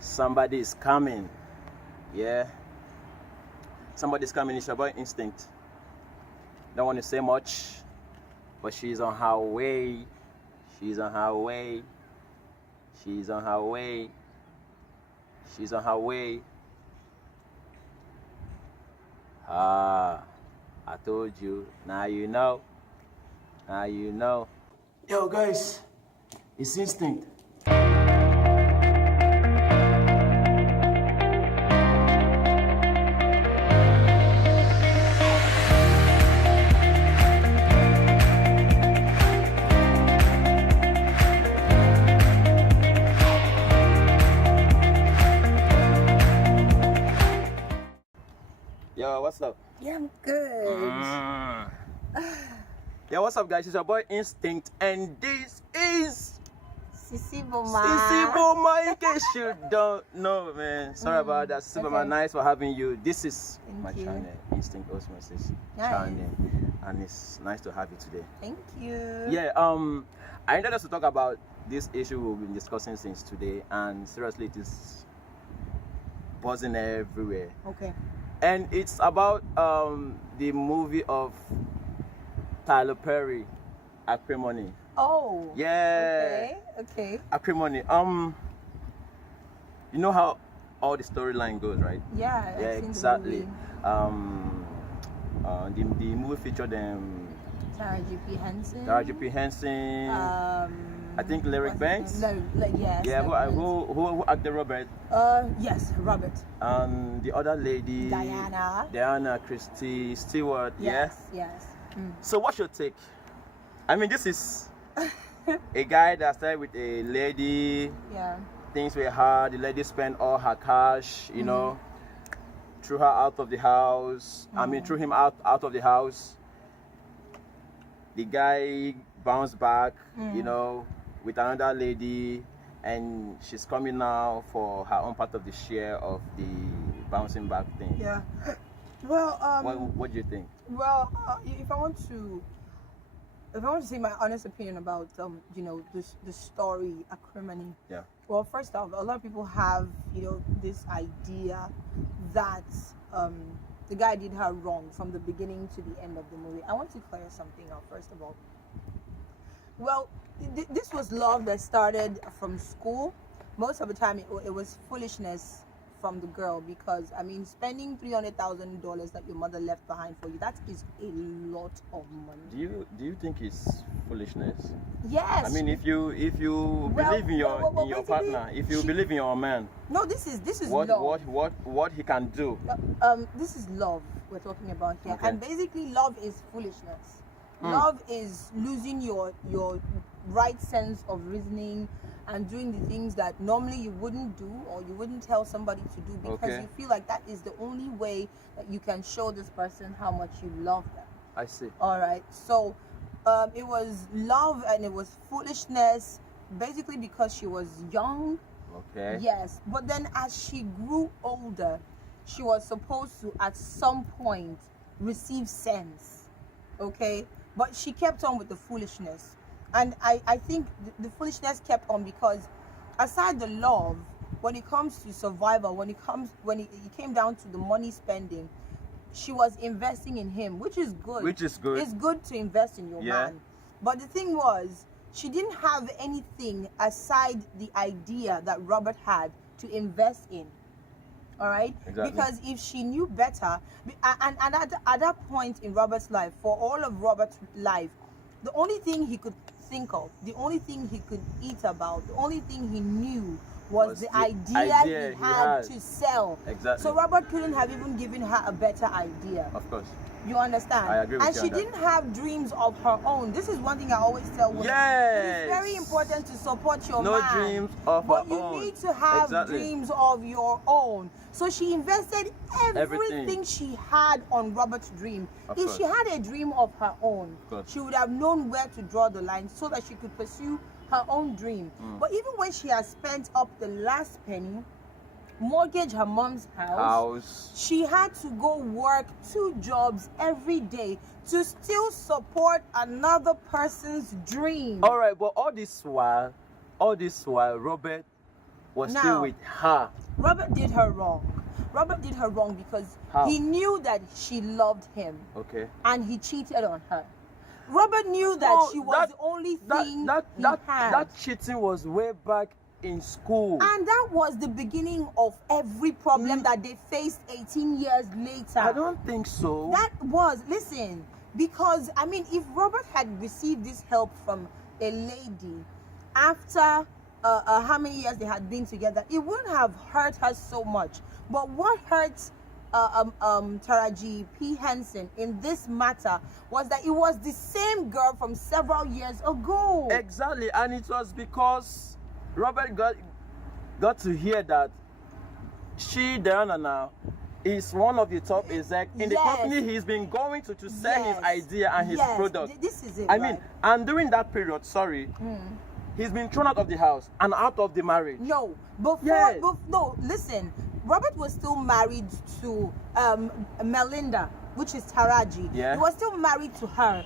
Somebody is coming. Yeah. Somebody's coming. It's your boy Instinct. Don't want to say much, but she's on her way. She's on her way. She's on her way. She's on her way. I told you. Now you know. Now you know. Yo, guys, it's Instinct. Yo, what's up? Yeah, I'm good. Yeah, what's up, guys? It's your boy Instinct, and this is Sisi Boma. Sisi Boma. In case you don't know, man, sorry about that. Sisi Boma, nice for having you. This is my channel, Instinct OSMOSIS channel, and it's nice to have you today. Thank you. Yeah, I wanted us to talk about this issue we've been discussing since today, and seriously, it is buzzing everywhere. Okay. And it's about the movie of Tyler Perry, Acrimony. Oh. Yeah. Okay. Acrimony. You know how all the storyline goes, right? Yeah. Yeah, exactly. The movie featured Sarah J.P. Henson. I think Lyric Banks. Yes. Yeah. Who acted Robert? Yes, Robert. And the other lady. Diana Christie Stewart. Yes. Yeah. Yes. So what's your take? I mean, this is a guy that started with a lady. Yeah. Things were hard. The lady spent all her cash, you know, threw her out of the house. I mean, threw him out of the house. The guy bounced back, you know, with another lady, and she's coming now for her own part of the share of the bouncing back thing. Yeah. Well, what do you think? Well, if I want to say my honest opinion about you know, the story Acrimony. Yeah. Well, first off, a lot of people have, you know, this idea that the guy did her wrong from the beginning to the end of the movie. I want to clear something out first of all. Well, this was love that started from school. Most of the time, it was foolishness from the girl, because I mean, spending $300,000 that your mother left behind for you, that is a lot of money. Do you think it's foolishness? Yes. I mean, if you believe in your partner, if you believe in your man. No, this is what love. What he can do. This is love we're talking about here, okay. And basically, love is foolishness. Love is losing your right sense of reasoning and doing the things that normally you wouldn't do, or you wouldn't tell somebody to do, because you feel like that is the only way that you can show this person how much you love them. I see. All right. So it was love and it was foolishness, basically because she was young. Okay. Yes. But then as she grew older, she was supposed to at some point receive sense. Okay. But she kept on with the foolishness. And I think the foolishness kept on because aside the love, when it comes to survival, when it came down to the money spending, she was investing in him, which is good. Which is good. It's good to invest in your man. But the thing was, she didn't have anything aside the idea that Robert had to invest in. All right? Exactly. Because if she knew better, and at that point in Robert's life, for all of Robert's life, the only thing he could think of, the only thing he could eat about, the only thing he knew was the idea he had to sell. Exactly. So Robert couldn't have even given her a better idea. Of course. You understand? I agree with you. And she didn't have dreams of her own. This is one thing I always tell women. Yes. It is very important to support your man. No dreams of her own. But you need to have dreams of your own. So she invested everything she had on Robert's dream. If she had a dream of her own, she would have known where to draw the line so that she could pursue her own dream. But even when she has spent up the last penny, mortgage her mom's house, she had to go work 2 jobs every day to still support another person's dream. All right, but all this while Robert was Now, still with her. Robert did her wrong. Robert did her wrong because How? he knew that she loved him Okay. and he cheated on her. Robert knew that No, she was the only thing he had. That cheating was way back in school. And that was the beginning of every problem that they faced 18 years later. I don't think so. That was, listen, because, I mean, if Robert had received this help from a lady after how many years they had been together, it wouldn't have hurt her so much. But what hurt Taraji P. Henson in this matter was that it was the same girl from several years ago. Exactly, and it was because Robert got to hear that Diana now is one of the top exec in the company he's been going to sell his idea and his product. This is it. I mean, and during that period, he's been thrown out of the house and out of the marriage. No, no, listen. Robert was still married to Melinda, which is Taraji. Yeah. He was still married to her.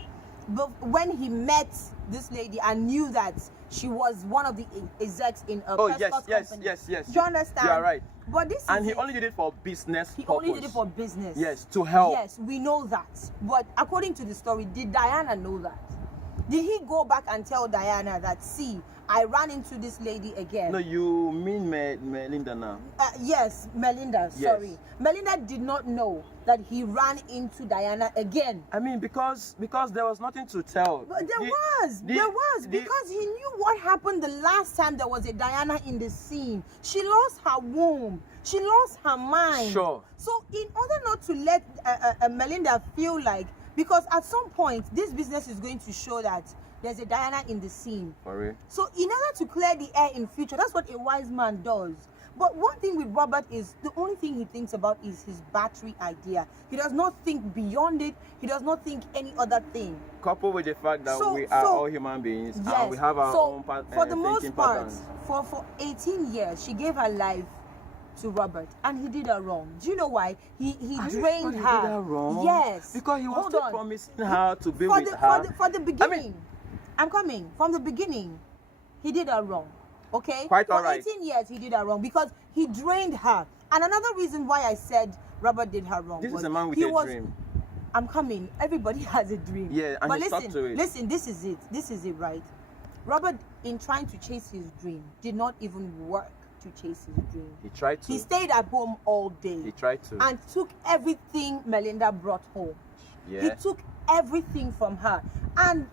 But when he met this lady and knew that she was one of the execs in a yes. Do you understand? You are right. But this and is he only did it for business He purpose. only did it for business. Yes, to help. Yes, we know that. But according to the story, did Diana know that? Did he go back and tell Diana that, see, I ran into this lady again? No, you mean Melinda now? Yes, Melinda, sorry. Melinda did not know that he ran into Diana again. I mean, because there was nothing to tell. But there was, because he knew what happened the last time there was a Diana in the scene. She lost her womb. She lost her mind. Sure. So in order not to let Melinda feel like, because at some point, this business is going to show that there's a Diana in the scene. For real? So in order to clear the air in future, that's what a wise man does. But one thing with Robert is the only thing he thinks about is his battery idea. He does not think beyond it. He does not think any other thing. Coupled with the fact that we are all human beings and we have our own for the most part, patterns. for 18 years, she gave her life to Robert, and he did her wrong. Do you know why? He drained her. He did her wrong? Yes. Because he was still promising her to be with her. For the beginning. I'm coming. From the beginning, he did her wrong. Okay? Quite For all right. 18 years, he did her wrong because he drained her. And another reason why I said Robert did her wrong This was is a man with a dream. I'm coming. Everybody has a dream. Yeah, and but he stuck to it. Listen, this is it. This is it, right? Robert, in trying to chase his dream, did not even work to chase his dream. He tried to. He stayed at home all day. He tried to. And took everything Melinda brought home. Yeah. He took everything from her. And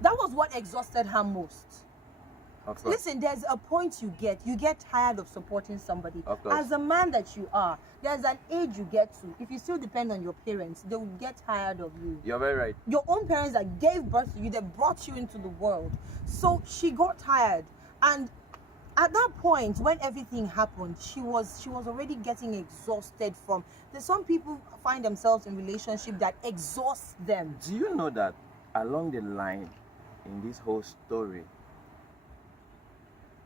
that was what exhausted her most. Of course. Listen, there's a point you get tired of supporting somebody. Of course. As a man that you are, there's an age you get to. If you still depend on your parents, they will get tired of you. You're very right. Your own parents that gave birth to you, they brought you into the world. So she got tired. And at that point, when everything happened, she was already getting exhausted from. There's some people find themselves in relationship that exhausts them. Do you know that along the line in this whole story,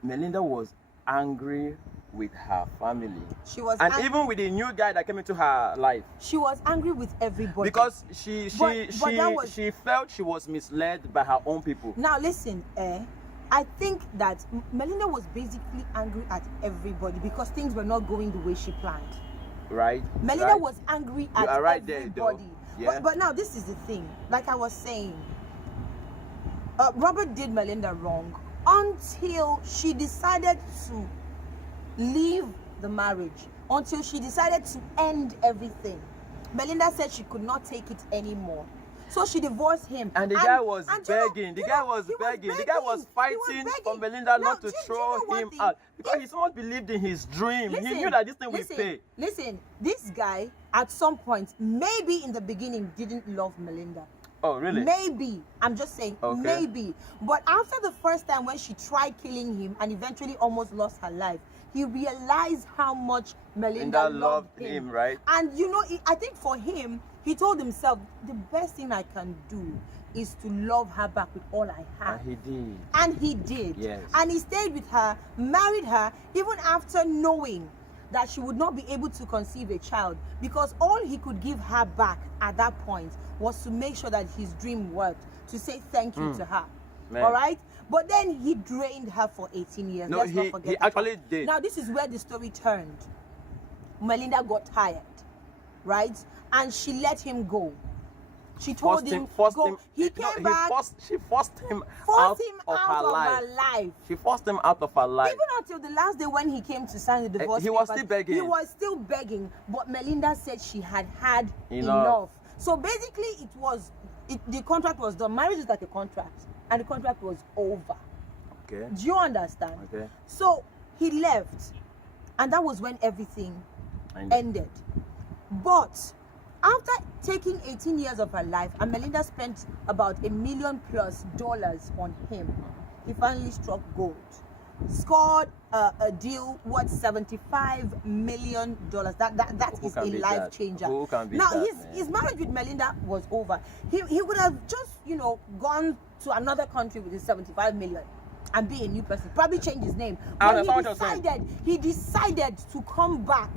Melinda was angry with her family. She was even with the new guy that came into her life. She was angry with everybody. Because she felt she was misled by her own people. Now listen, I think that Melinda was basically angry at everybody because things were not going the way she planned. Right. Melinda was angry at everybody. There, yeah. But now this is the thing. Like I was saying, Robert did Melinda wrong until she decided to leave the marriage, until she decided to end everything. Melinda said she could not take it anymore. So she divorced him. And the guy was begging. The guy was begging. The guy was fighting for Melinda not to throw him out. Because he so much believed in his dream. He knew that this thing will pay. Listen, this guy, at some point, maybe in the beginning, didn't love Melinda. Oh, really? Maybe. I'm just saying, maybe. But after the first time when she tried killing him and eventually almost lost her life, he realized how much Melinda loved him, right? And you know, I think for him, he told himself, the best thing I can do is to love her back with all I have. And he did. And he did. Yes. And he stayed with her, married her, even after knowing that she would not be able to conceive a child, because all he could give her back at that point was to make sure that his dream worked, to say thank you to her. Man. All right? But then he drained her for 18 years. No, Let's not he forget actually did. Now, this is where the story turned. Melinda got tired, right? And she let him go. She told him, go. He came back. She forced him out of her life. She forced him out of her life. Even until the last day when he came to sign the divorce he was still begging. He was still begging, but Melinda said she had had enough. So basically, the contract was done. Marriage is like a contract, and the contract was over. Okay. Do you understand? Okay. So he left, and that was when everything ended. But after taking 18 years of her life, and Melinda spent about $1 million+ on him, he finally struck gold. Scored a deal worth $75 million. That is a life changer. Who can beat now that, his marriage with Melinda was over. He would have just gone to another country with his $75 million and be a new person. Probably change his name. But he decided to come back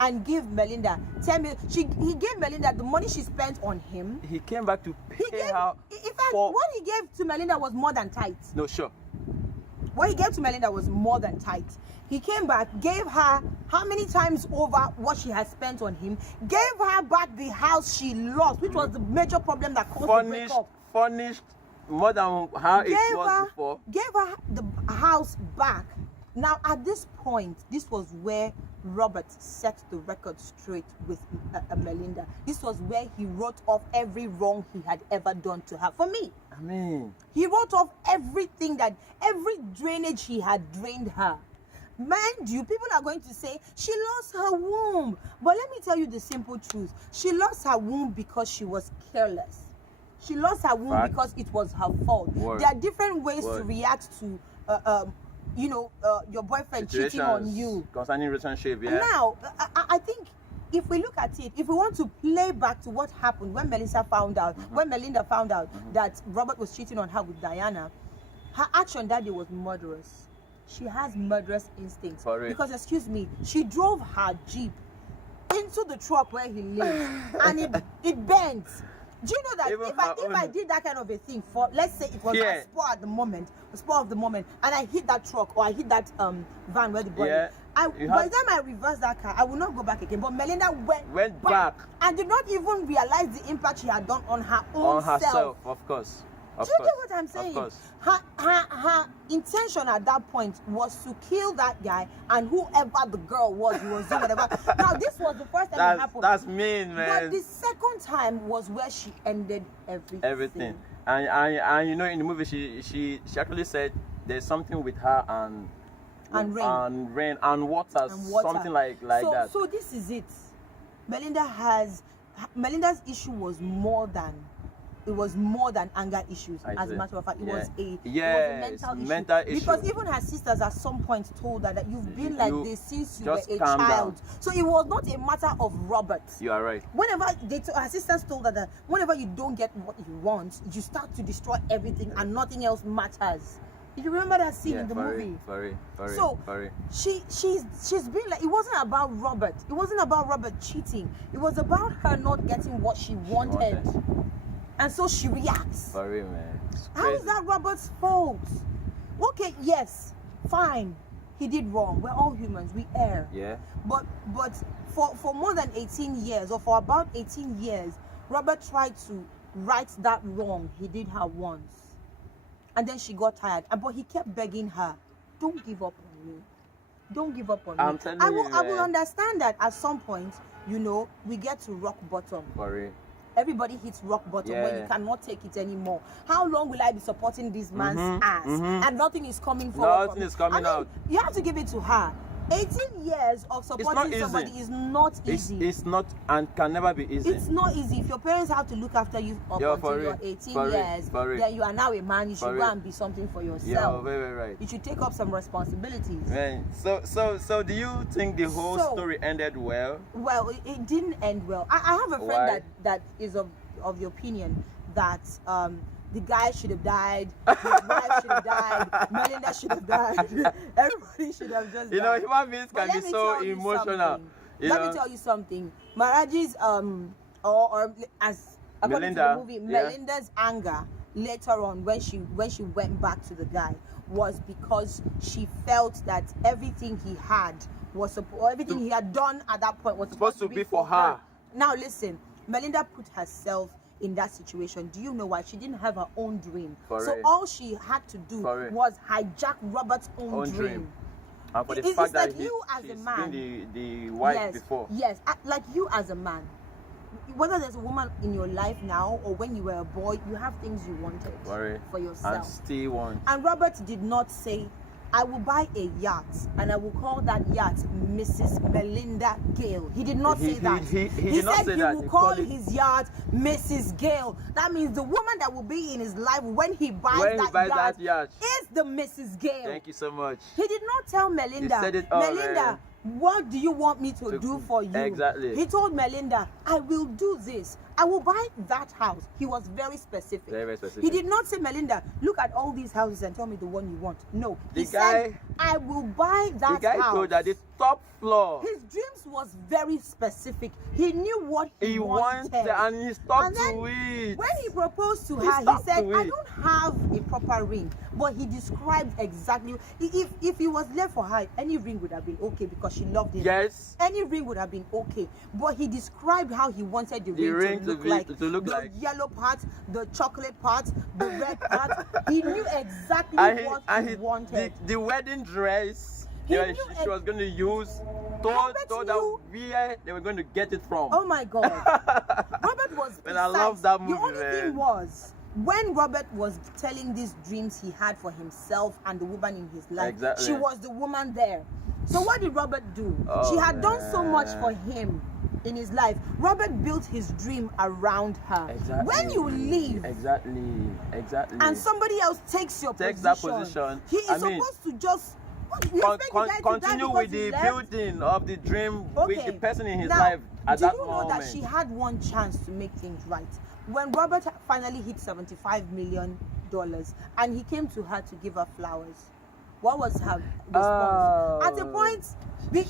and give Melinda 10 million. He gave Melinda the money she spent on him. He came back to pay her. In fact, what he gave to Melinda was more than tight. No, sure. What he gave to Melinda was more than tight. He came back, gave her how many times over what she had spent on him, gave her back the house she lost, which was the major problem that caused the breakup. Furnished more than how it was before. Gave her the house back. Now, at this point, this was where Robert set the record straight with Melinda. This was where he wrote off every wrong he had ever done to her. For me, I mean, he wrote off everything, every drainage he had drained her. Mind you, people are going to say she lost her womb. But let me tell you the simple truth. She lost her womb because she was careless. She lost her womb because it was her fault. There are different ways to react to your boyfriend cheating on you. Concerning relationship, yeah. Now, I think if we look at it, if we want to play back to what happened when Melinda found out that Robert was cheating on her with Diana, her action that day was murderous. She has murderous instincts. Because, excuse me, she drove her Jeep into the truck where he lived and it bent. Do you know that if I did that kind of a thing for, let's say it was a spur of the moment, and I hit that truck or I hit that van where the boy is, by the time I reversed that car, I will not go back again. But Melinda went back and did not even realize the impact she had done on her own herself, of course. Do you get what I'm saying? Her intention at that point was to kill that guy and whoever the girl was, he was doing whatever. Now, this was the first time it happened. That's mean, man. But the second time was where she ended everything. And in the movie, she actually said there's something with her and rain and water. Something like that. So this is it. Melinda's issue was more than anger issues. As a matter of fact, it was a mental issue. Because even her sisters at some point told her that you've been like this since you were a child. Down. So it was not a matter of Robert. You are right. Whenever her sisters told her that whenever you don't get what you want, you start to destroy everything and nothing else matters. Did you remember that scene in the movie? She's been like, it wasn't about Robert. It wasn't about Robert cheating. It was about her not getting what she wanted. And so she reacts. Sorry, man. How is that Robert's fault? Okay, yes, fine. He did wrong. We're all humans. We err. Yeah. But for more than 18 years, or for about 18 years, Robert tried to right that wrong he did her once. And then she got tired. But he kept begging her, don't give up on me. Don't give up on me. I'm telling you, I will understand that at some point, we get to rock bottom. Sorry. Everybody hits rock bottom when you cannot take it anymore. How long will I be supporting this man's ass? And nothing is coming forward. Nothing is coming out. You have to give it to her. 18 years of supporting somebody is not easy. It's not and can never be easy. It's not easy. If your parents have to look after you up until you're 18 years, then you are now a man. You should go and be something for yourself. Yeah, very right. You should take up some responsibilities. Man, so do you think the whole story ended well? Well, it didn't end well. I have a friend that is of the opinion that the guy should have died, his wife should have died, Melinda should have died, everybody should have just died. Human beings can be so emotional. Let me tell you something. Maraji's or as according to the movie, Melinda's anger later on when she went back to the guy was because she felt that everything he had was everything he had done at that point was supposed to be for her. Now listen, Melinda put herself in that situation. Do you know why? She didn't have her own dream. So all she had to do was hijack Robert's own dream. And for the fact that like you as a man, been the wife before. Yes, like you as a man. Whether there's a woman in your life now or when you were a boy, you have things you wanted for yourself. And still want. And Robert did not say, I will buy a yacht and I will call that yacht Mrs. Melinda Gale. He did not say that. He did not said say he that. will call his yacht Mrs. Gale. That means the woman that will be in his life when he buys that yacht is the Mrs. Gale. Thank you so much. He did not tell Melinda, He said it all, Melinda, what do you want me to do for you? Exactly. He told Melinda, I will do this. I will buy that house. He was very specific. Very specific. He did not say, Melinda, look at all these houses and tell me the one you want. No. He said, I will buy that house. The guy told that the top floor. His dreams was very specific. He knew what he wanted. And he stuck to it. When he proposed to her, he said, I don't have a proper ring. But he described exactly, if he was left for her, any ring would have been okay because she loved him. Yes. Any ring would have been okay. But he described how he wanted the ring to look like the yellow part, the chocolate part, the red part. He knew exactly what he wanted. The wedding dress she was going to use, told her where they were going to get it from. Oh my God. Robert was And I love that movie. The only thing was, when Robert was telling these dreams he had for himself and the woman in his life, she was the woman there. So what did Robert do? She had done so much for him in his life. Robert built his dream around her. Exactly. When you leave, exactly, and somebody else takes that position, he is supposed to just continue with the building of the dream with the person in his life at that moment. Do you know that she had one chance to make things right? When Robert finally hit $75 million and he came to her to give her flowers, what was her response? At a point,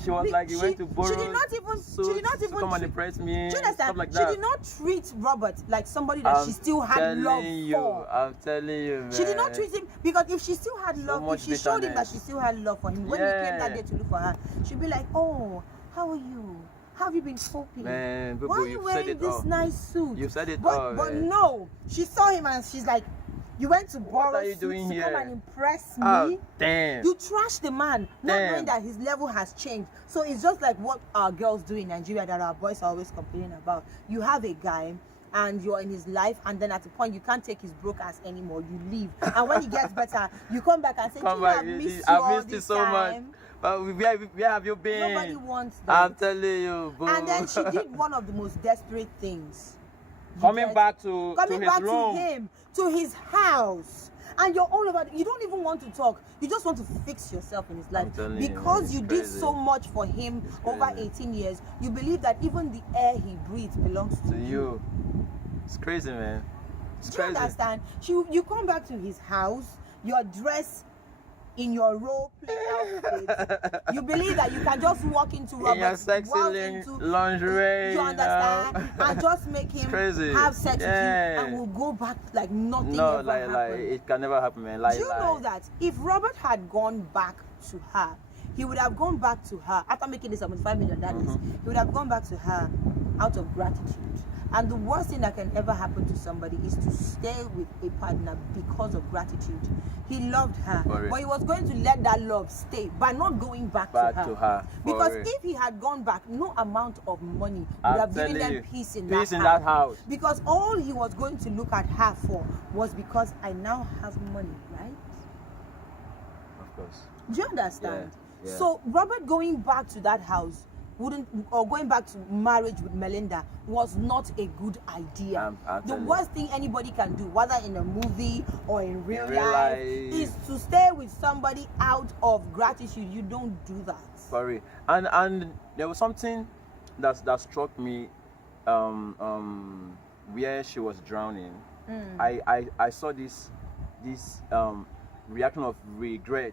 she was like, you went to borrow. She did not even come and impress me. Stuff like that. She did not treat Robert like somebody that she still had love for. I'm telling you, man. She did not treat him, because if she still had love, if she showed him that she still had love for him, when he came that day to look for her, she'd be like, oh, how are you? How have you been coping? Man, why are you wearing this nice suit? You said it but no, she saw him and she's like, you went to borrow suits to come and impress me? Oh, damn. You trashed the man, not knowing that his level has changed. So it's just like what our girls do in Nigeria that our boys are always complaining about. You have a guy and you're in his life, and then at the point you can't take his broke ass anymore, you leave. And when he gets better, you come back and say, I've missed you so much. But where have you been? Nobody wants that. I'm telling you, boo. And then she did one of the most desperate things. Coming back to him, to his house. And you're all about it. You don't even want to talk. You just want to fix yourself in his life. Because you did so much for him over 18 years. You believe that even the air he breathes belongs to you. It's crazy, man. It's crazy. Do you understand? You come back to his house, you're dressed in your role play outfit. You believe that you can just walk into Robert's lingerie, you understand, and just make him have sex with you, and we'll go back like nothing ever happened. It can never happen, man. Do you know that if Robert had gone back to her, he would have gone back to her after making the $75 million. He would have gone back to her out of gratitude. And the worst thing that can ever happen to somebody is to stay with a partner because of gratitude. He loved her, but he was going to let that love stay by not going back to her. Because if he had gone back, no amount of money would have given them peace in that house. Because all he was going to look at her for was because I now have money, right? Of course. Do you understand? Yeah. So Robert going back to that house going back to marriage with Melinda was not a good idea. The worst thing anybody can do, whether in a movie or in real life, is to stay with somebody out of gratitude. You don't do that. Sorry. And there was something that struck me where she was drowning. I saw this reaction of regret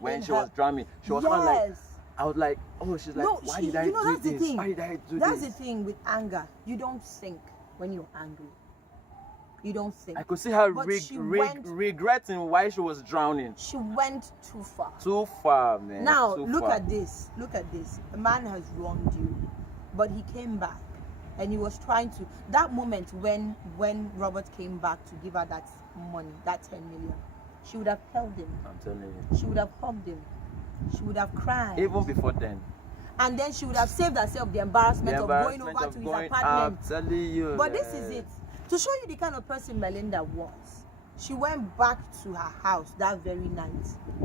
when she was drowning. She was kind of like, I was like, oh, she's like, why did I do this? Why did I do this? That's the thing with anger. You don't sink when you're angry. You don't think? I could see her But she went- regretting why she was drowning. She went too far. Too far, man. Now Too look far. at this. Look at this. A man has wronged you, but he came back, and he was trying to. That moment when Robert came back to give her that money, that 10 million, she would have held him. I'm telling you. She would have hugged him. She would have cried. Even before then. And then she would have saved herself the embarrassment of going over to his apartment. I'm telling you. But this is it. To show you the kind of person Melinda was, she went back to her house that very night,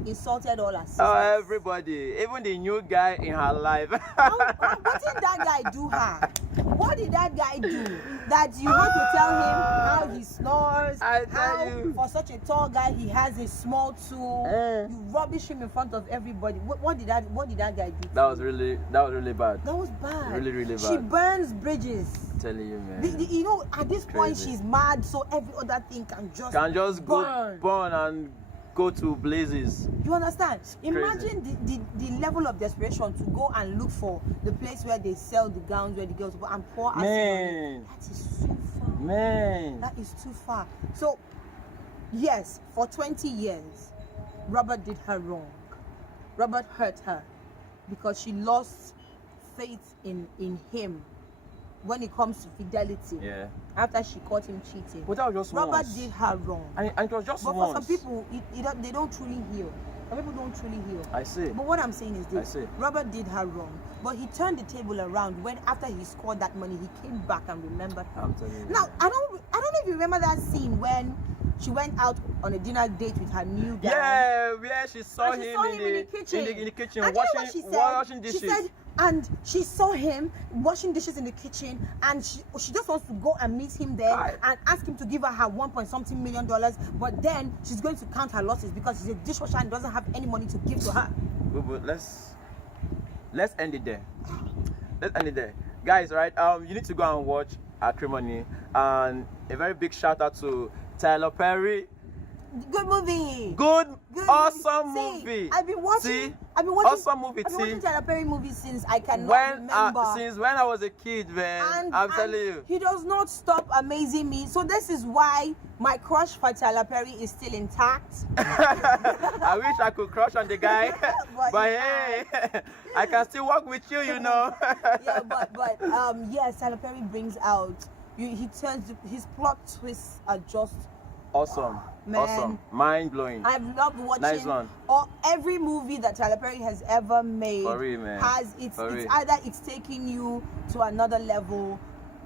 insulted all her sisters. Oh, everybody, even the new guy in her life. What did that guy do her? What did that guy do that you want to tell him how he snores? I tell how you. For such a tall guy, he has a small tool. You rubbish him in front of everybody. What did that guy do? That was really bad. That was bad. Really, really bad. She burns bridges. I'm telling you, man. You know, at this point, Crazy. she's mad, so every other thing can just go burn and go to blazes. You understand? Crazy. Imagine the level of desperation to go and look for the place where they sell the gowns where the girls go and pour acid on it. Man. That is so far. Man. That is too far. So, yes, for 20 years, Robert did her wrong. Robert hurt her because she lost faith in him when it comes to fidelity. Yeah. After she caught him cheating. But that was just Robert once. did her wrong. And it was just But once. for some people, they don't truly heal. Some people don't truly heal. I see. But what I'm saying is I this: see. Robert did her wrong, but he turned the table around when, after he scored that money, he came back and remembered her. I'm telling you. Now, I don't know if you remember that scene when she went out on a dinner date with her new guy. Yeah, where she saw And she him, saw in, him the, in the kitchen. In the kitchen, And you know what she said? washing dishes. She said, and she saw him washing dishes in the kitchen, and she just wants to go and meet him there Right. and ask him to give her 1-point-something million dollars. But then she's going to count her losses because she's a dishwasher and doesn't have any money to give to her. But let's end it there. Let's end it there, guys. Right? You need to go and watch Acrimony, and a very big shout out to Tyler Perry. Good movie. Good awesome See, movie. I've been watching. See? I've been watching. Awesome movie. I've been See? watching Tyler Perry movies since I cannot When remember. since when I was a kid, man. I'm telling you. He does not stop amazing me. So this is why my crush for Tyler Perry is still intact. I wish I could crush on the guy, But but he hey, I can still work with you, you know. Yeah, but yes, Tyler Perry brings out. He turns his plot twists are just Awesome, Man. awesome, mind blowing. I've loved watching. Nice one. Every movie that Tyler Perry has ever made For real, man. has it's For real. either it's taking you to another level,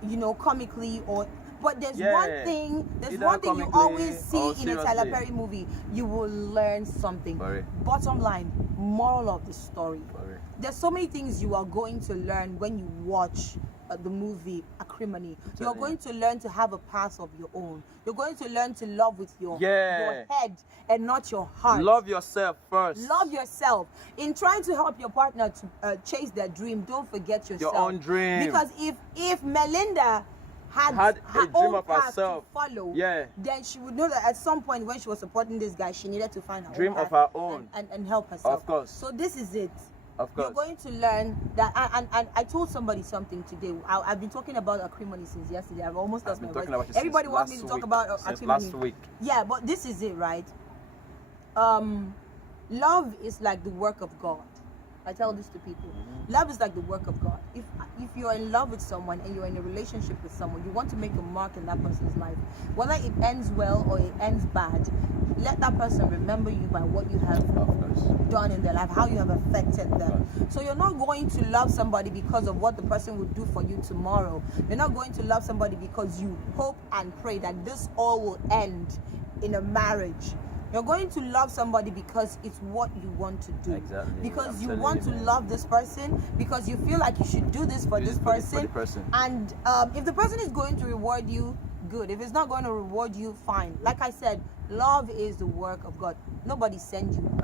you know, comically, or but there's one thing Either you comically always see or in a Tyler seriously. Perry movie. You will learn something. For real. Bottom line, moral of the story. For real. There's so many things you are going to learn when you watch the movie Acrimony. You're going to learn to have a path of your own. You're going to learn to love with your head and not your heart. Love yourself first. Love yourself. In trying to help your partner to chase their dream, don't forget yourself. Your own dream. Because if Melinda had a her dream own of path herself. to follow, Yeah. then she would know that at some point when she was supporting this guy, she needed to find her Dream own of path her own. and help herself. Of course. So this is it. Of You're course. going to learn that, and I told somebody something today. I've been talking about acrimony since yesterday. I've almost lost my voice. Everybody wants me to talk about since acrimony. last week. Yeah, but this is it, right? Love is like the work of God. I tell this to people. Love is like the work of God. If you're in love with someone and you're in a relationship with someone, you want to make a mark in that person's life. Whether it ends well or it ends bad, let that person remember you by what you have Of course. done in their life, how you have affected them. So you're not going to love somebody because of what the person would do for you tomorrow. You're not going to love somebody because you hope and pray that this all will end in a marriage. You're going to love somebody because it's what you want to do. Exactly. Because I'm you telling want you, to man. love this person, because you feel like you should do this for Do this this for person. the person. And if the person is going to reward you, good. If it's not going to reward you, fine. Like I said, love is the work of God. Nobody sent you.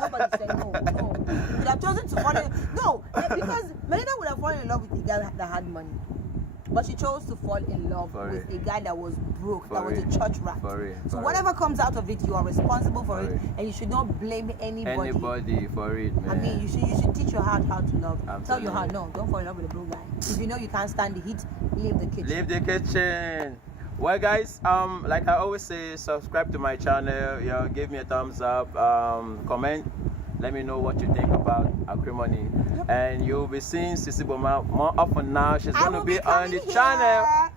Nobody said no. You would have chosen to fall in. No, because Melinda would have fallen in love with a guy that had money. But she chose to fall in love For with it. a guy that was broke, For that was it. a church rat. For it. So For whatever comes out of it, you are responsible for For it, it. and you should not blame anybody. Anybody for it, man. I mean, you should teach your heart how to love. I'm Tell your telling heart, you. no, don't fall in love with a broke guy. If you know you can't stand the heat, leave the kitchen. Leave the kitchen. Well, guys, like I always say, subscribe to my channel. You know, give me a thumbs up. Comment. Let me know what you think about acrimony. Yep. And you'll be seeing Sisi Boma more often now. She's going to be on the channel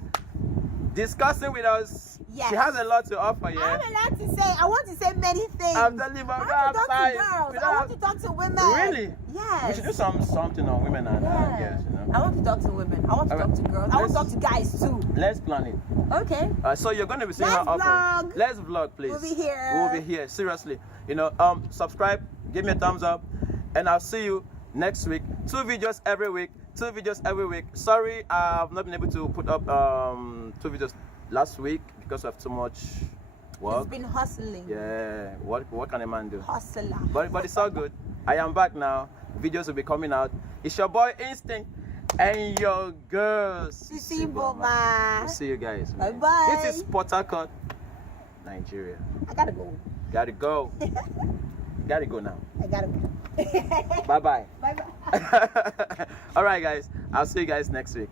discussing with us. Yes. She has a lot to offer. Yeah. I have a lot to say. I want to say many things. I'm telling you, I want to talk to girls. I want to talk to women. Really? Yes. We should do something on women and girls. You know? I want to talk to women. I want to talk to girls. I want to talk to guys too. Let's plan it. Okay. So you're going to be seeing her often. Let's vlog, please. We'll be here. We'll be here. Seriously. You know, subscribe. Give me a thumbs up, and I'll see you next week. 2 videos every week. 2 videos every week. Sorry, I've not been able to put up 2 videos last week because of too much work. It's been hustling. Yeah. What can a man do? Hustler. But it's all good. I am back now. Videos will be coming out. It's your boy Instinct and your girls. Sisi Boma. We'll see you guys. Bye bye. This is Port Harcourt, Nigeria. I gotta go. Gotta go. Gotta go now. I gotta go. Bye bye. Bye bye. All right, guys. I'll see you guys next week.